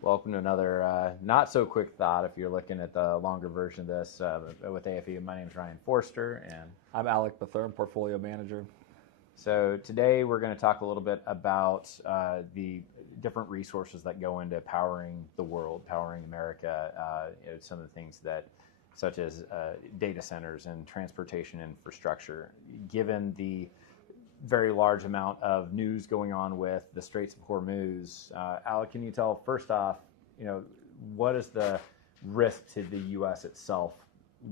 Welcome to another not so quick thought if you're looking at the longer version of this with AFE. My name is Ryan Forster, and I'm Alec Bethurn, Portfolio Manager. So today we're going to talk a little bit about the different resources that go into powering the world, powering America, some of the things that, such as data centers and transportation infrastructure. Given the very large amount of news going on with the Straits of Hormuz. Alec, can you tell, first off, what is the risk to the U.S. itself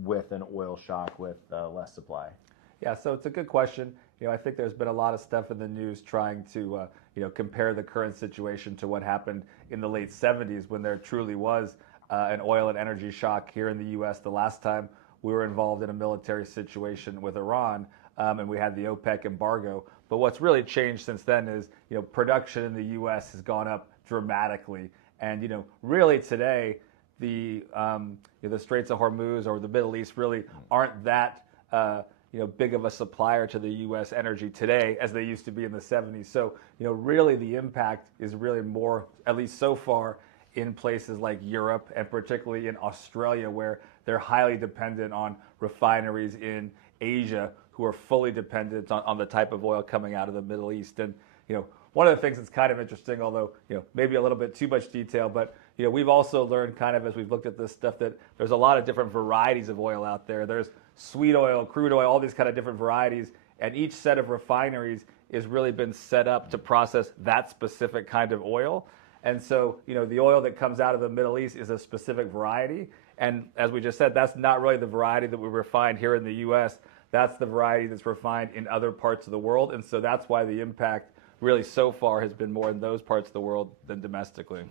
with an oil shock with less supply? Yeah, so it's a good question. I think there's been a lot of stuff in the news trying to, compare the current situation to what happened in the late 70s when there truly was an oil and energy shock here in the U.S. the last time we were involved in a military situation with Iran. And we had the OPEC embargo. But what's really changed since then is, production in the U.S. has gone up dramatically. And, really today, the Straits of Hormuz or the Middle East really aren't that, big of a supplier to the U.S. energy today as they used to be in the 70s. So, really the impact is really more, at least so far, in places like Europe and particularly in Australia, where they're highly dependent on refineries in Asia who are fully dependent on the type of oil coming out of the Middle East. And, one of the things that's kind of interesting, although, maybe a little bit too much detail, but, we've also learned kind of as we've looked at this stuff that there's a lot of different varieties of oil out there. There's sweet oil, crude oil, all these kind of different varieties. And each set of refineries has really been set up to process that specific kind of oil. And so, the oil that comes out of the Middle East is a specific variety. And as we just said, that's not really the variety that we refine here in the U.S. That's the variety that's refined in other parts of the world. And so that's why the impact really so far has been more in those parts of the world than domestically.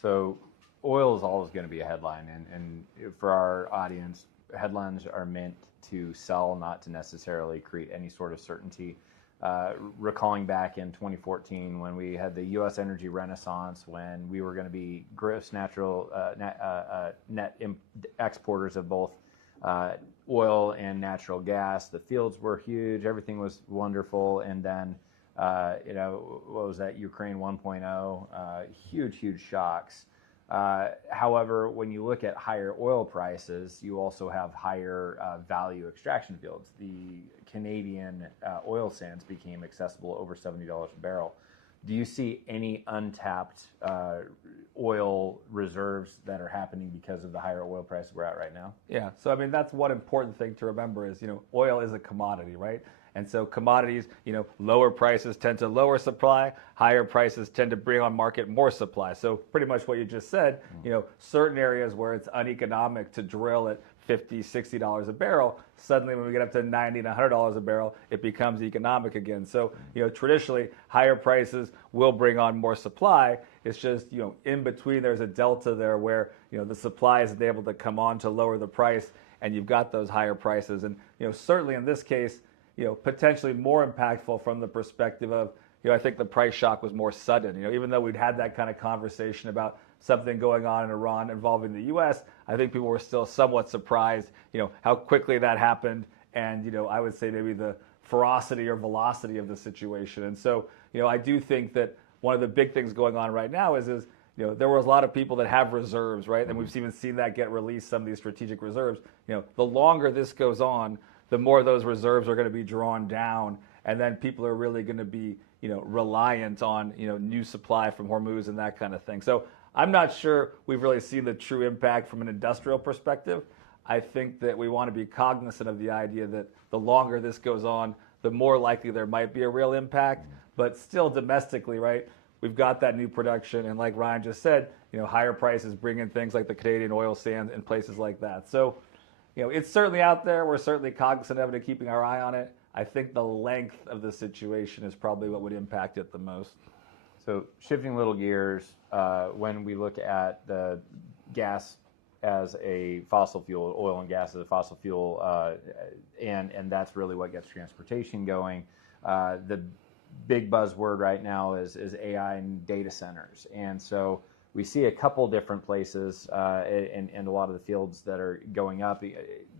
So oil is always going to be a headline. And for our audience, headlines are meant to sell, not to necessarily create any sort of certainty. Recalling back in 2014 when we had the U.S. energy renaissance, when we were going to be gross natural net exporters of both oil and natural gas. The fields were huge. Everything was wonderful. And then, what was that? Ukraine 1.0, huge shocks. However, when you look at higher oil prices, you also have higher value extraction fields. The Canadian oil sands became accessible over $70 a barrel. Do you see any untapped oil reserves that are happening because of the higher oil prices we're at right now? Yeah, so that's one important thing to remember is, oil is a commodity, right? And so commodities, lower prices tend to lower supply, higher prices tend to bring on market more supply. So pretty much what you just said, certain areas where it's uneconomic to drill at $50, $60 a barrel, suddenly when we get up to $90 and $100 a barrel, it becomes economic again. So, traditionally, higher prices will bring on more supply. It's just, in between there's a delta there where, the supply isn't able to come on to lower the price, and you've got those higher prices. And, certainly in this case, potentially more impactful from the perspective of, I think the price shock was more sudden. Even though we'd had that kind of conversation about something going on in Iran involving the U.S., I think people were still somewhat surprised, how quickly that happened. And, I would say maybe the ferocity or velocity of the situation. And so, I do think that one of the big things going on right now is there was a lot of people that have reserves, right? And we've even seen that get released, some of these strategic reserves. The longer this goes on, the more those reserves are going to be drawn down, and then people are really going to be, reliant on, new supply from Hormuz and that kind of thing. So I'm not sure we've really seen the true impact from an industrial perspective. I think that we want to be cognizant of the idea that the longer this goes on, the more likely there might be a real impact. But still domestically, right, we've got that new production, and like Ryan just said, higher prices bring in things like the Canadian oil sands and places like that. So, it's certainly out there. We're certainly cognizant of it and keeping our eye on it. I think the length of the situation is probably what would impact it the most. So shifting little gears, when we look at the gas as a fossil fuel, oil and gas as a fossil fuel, and that's really what gets transportation going. The big buzzword right now is AI and data centers. And so we see a couple different places in a lot of the fields that are going up.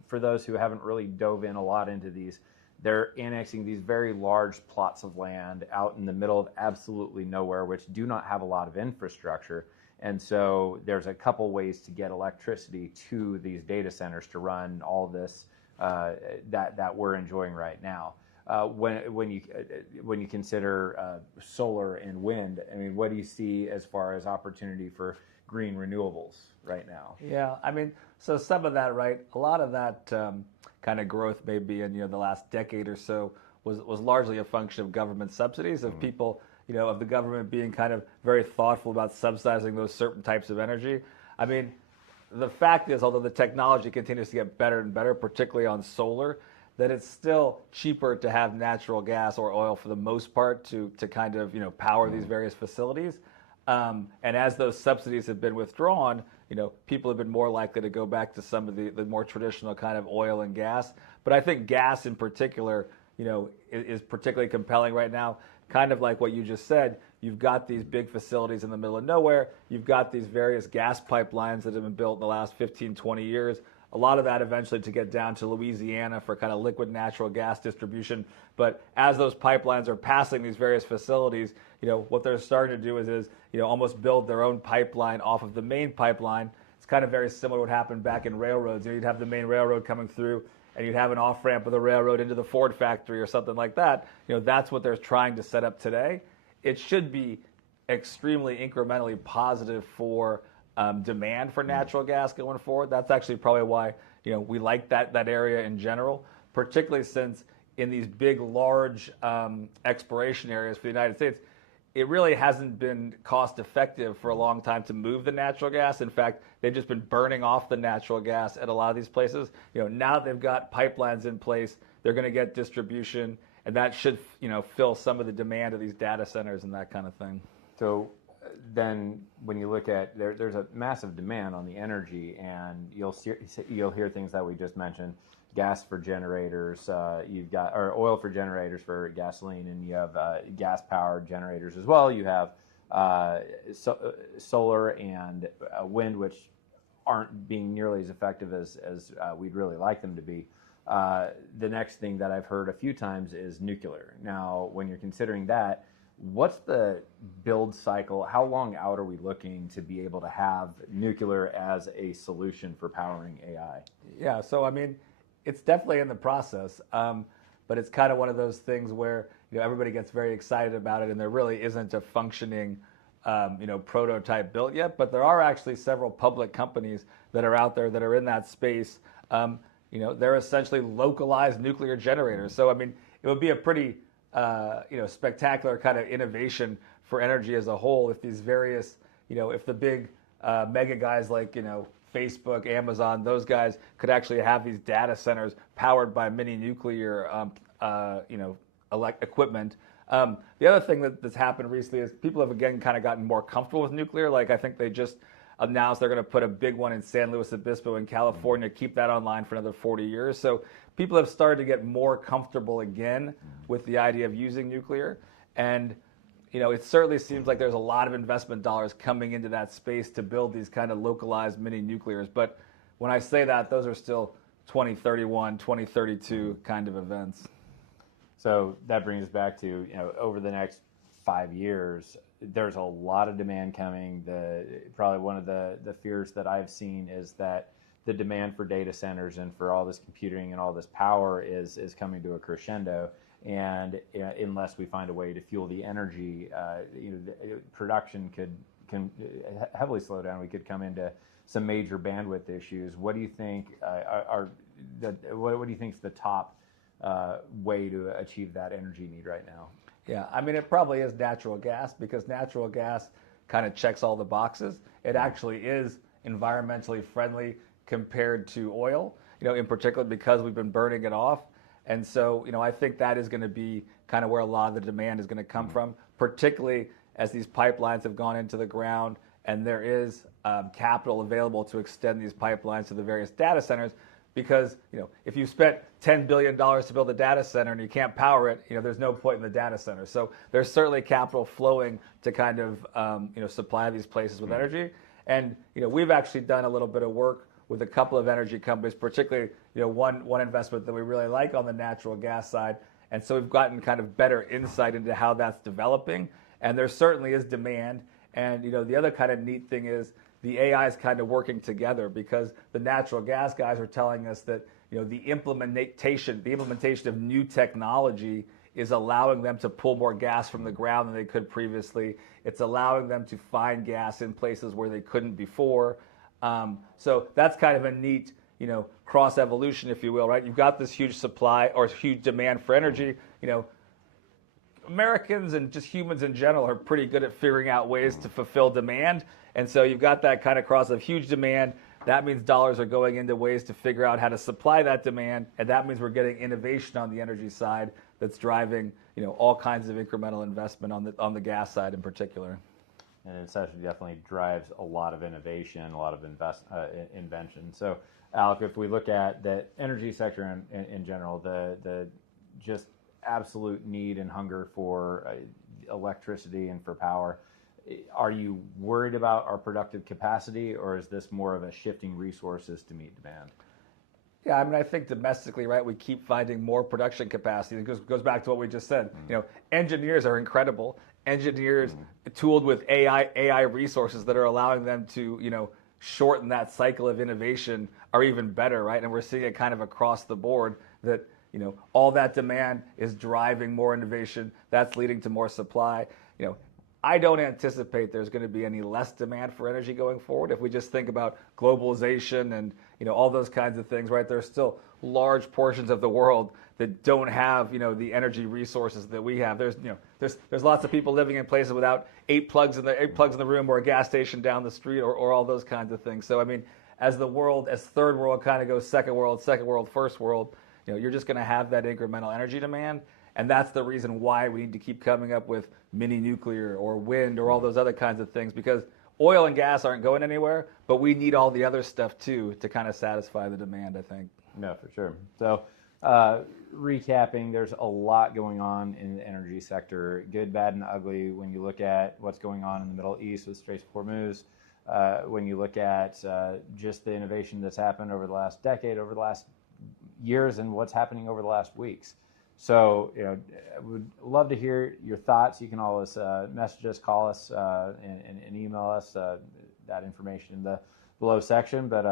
For those who haven't really dove in a lot into these, they're annexing these very large plots of land out in the middle of absolutely nowhere, which do not have a lot of infrastructure. And so there's a couple ways to get electricity to these data centers to run all this that we're enjoying right now. When you consider solar and wind, I mean, what do you see as far as opportunity for green renewables right now? Yeah, I mean, so some of that, right? A lot of that kind of growth, maybe in the last decade or so, was largely a function of government subsidies, of people, of the government being kind of very thoughtful about subsidizing those certain types of energy. I mean, the fact is, although the technology continues to get better and better, particularly on solar, that it's still cheaper to have natural gas or oil for the most part to kind of power these various facilities. And as those subsidies have been withdrawn, people have been more likely to go back to some of the more traditional kind of oil and gas. But I think gas in particular, is particularly compelling right now. Kind of like what you just said, you've got these big facilities in the middle of nowhere. You've got these various gas pipelines that have been built in the last 15, 20 years. A lot of that eventually to get down to Louisiana for kind of liquid natural gas distribution. But as those pipelines are passing these various facilities, what they're starting to do is almost build their own pipeline off of the main pipeline. It's kind of very similar to what happened back in railroads. You'd have the main railroad coming through, and you'd have an off-ramp of the railroad into the Ford factory or something like that. That's what they're trying to set up today. It should be extremely incrementally positive for demand for natural gas going forward. That's actually probably why we like that area in general, particularly since in these big, large exploration areas for the United States, it really hasn't been cost effective for a long time to move the natural gas. In fact, they've just been burning off the natural gas at a lot of these places. Now they've got pipelines in place, they're going to get distribution, and that should fill some of the demand of these data centers and that kind of thing. So then when you look at there's a massive demand on the energy, and you'll hear things that we just mentioned: gas for generators, you've got or oil for generators for gasoline, and you have gas powered generators as well. You have solar and wind, which aren't being nearly as effective as we'd really like them to be. The next thing that I've heard a few times is nuclear. Now, when you're considering that, what's the build cycle? How long out are we looking to be able to have nuclear as a solution for powering AI? Yeah, so I mean, it's definitely in the process, but it's kind of one of those things where everybody gets very excited about it, and there really isn't a functioning prototype built yet. But there are actually several public companies that are out there that are in that space. They're essentially localized nuclear generators. So I mean, it would be a pretty spectacular kind of innovation for energy as a whole if these various, if the big mega guys like, Facebook, Amazon, those guys could actually have these data centers powered by mini nuclear, equipment. The other thing that's happened recently is people have again kind of gotten more comfortable with nuclear. Like I think they just announced they're going to put a big one in San Luis Obispo in California, keep that online for another 40 years. So people have started to get more comfortable again with the idea of using nuclear. And it certainly seems like there's a lot of investment dollars coming into that space to build these kind of localized mini nuclears. But when I say that, those are still 2031, 2032 kind of events. So that brings us back to, over the next 5 years, there's a lot of demand coming. Probably one of the fears that I've seen is that the demand for data centers and for all this computing and all this power is coming to a crescendo. And unless we find a way to fuel the energy, production can heavily slow down. We could come into some major bandwidth issues. What do you think what do you think is the top way to achieve that energy need right now? Yeah, I mean, it probably is natural gas, because natural gas kind of checks all the boxes. It actually is environmentally friendly compared to oil, in particular because we've been burning it off. And so, I think that is going to be kind of where a lot of the demand is going to come from, particularly as these pipelines have gone into the ground and there is capital available to extend these pipelines to the various data centers. Because if you spent $10 billion to build a data center and you can't power it, there's no point in the data center. So there's certainly capital flowing to kind of supply these places with energy. And we've actually done a little bit of work with a couple of energy companies, particularly one investment that we really like on the natural gas side. And so we've gotten kind of better insight into how that's developing. And there certainly is demand. And the other kind of neat thing is the AI is kind of working together, because the natural gas guys are telling us that the implementation of new technology is allowing them to pull more gas from the ground than they could previously. It's allowing them to find gas in places where they couldn't before. So that's kind of a neat, cross evolution, if you will, right? You've got this huge supply or huge demand for energy. Americans and just humans in general are pretty good at figuring out ways to fulfill demand. And so you've got that kind of cross of huge demand. That means dollars are going into ways to figure out how to supply that demand. And that means we're getting innovation on the energy side that's driving, all kinds of incremental investment on the gas side in particular. And it essentially definitely drives a lot of innovation, a lot of invention. So, Alec, if we look at the energy sector in general, the just absolute need and hunger for electricity and for power, are you worried about our productive capacity, or is this more of a shifting resources to meet demand? Yeah, I mean, I think domestically, right, we keep finding more production capacity. It goes back to what we just said. Engineers are incredible. Engineers tooled with AI resources that are allowing them to, shorten that cycle of innovation are even better, right? And we're seeing it kind of across the board that, all that demand is driving more innovation. That's leading to more supply. I don't anticipate there's going to be any less demand for energy going forward. If we just think about globalization and all those kinds of things, right? There's still large portions of the world that don't have the energy resources that we have. There's lots of people living in places without eight plugs in the room, or a gas station down the street, or all those kinds of things. So I mean, as third world kind of goes second world, first world, you're just going to have that incremental energy demand. And that's the reason why we need to keep coming up with mini nuclear or wind or all those other kinds of things, because oil and gas aren't going anywhere, but we need all the other stuff too to kind of satisfy the demand, I think. No, for sure. So recapping, there's a lot going on in the energy sector, good, bad, and ugly. When you look at what's going on in the Middle East with Straits of Hormuz, when you look at just the innovation that's happened over the last decade, over the last years, and what's happening over the last weeks. So, I would love to hear your thoughts. You can always message us, call us, and email us that information in the below section. But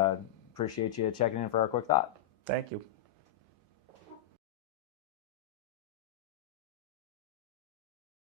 appreciate you checking in for our quick thought. Thank you.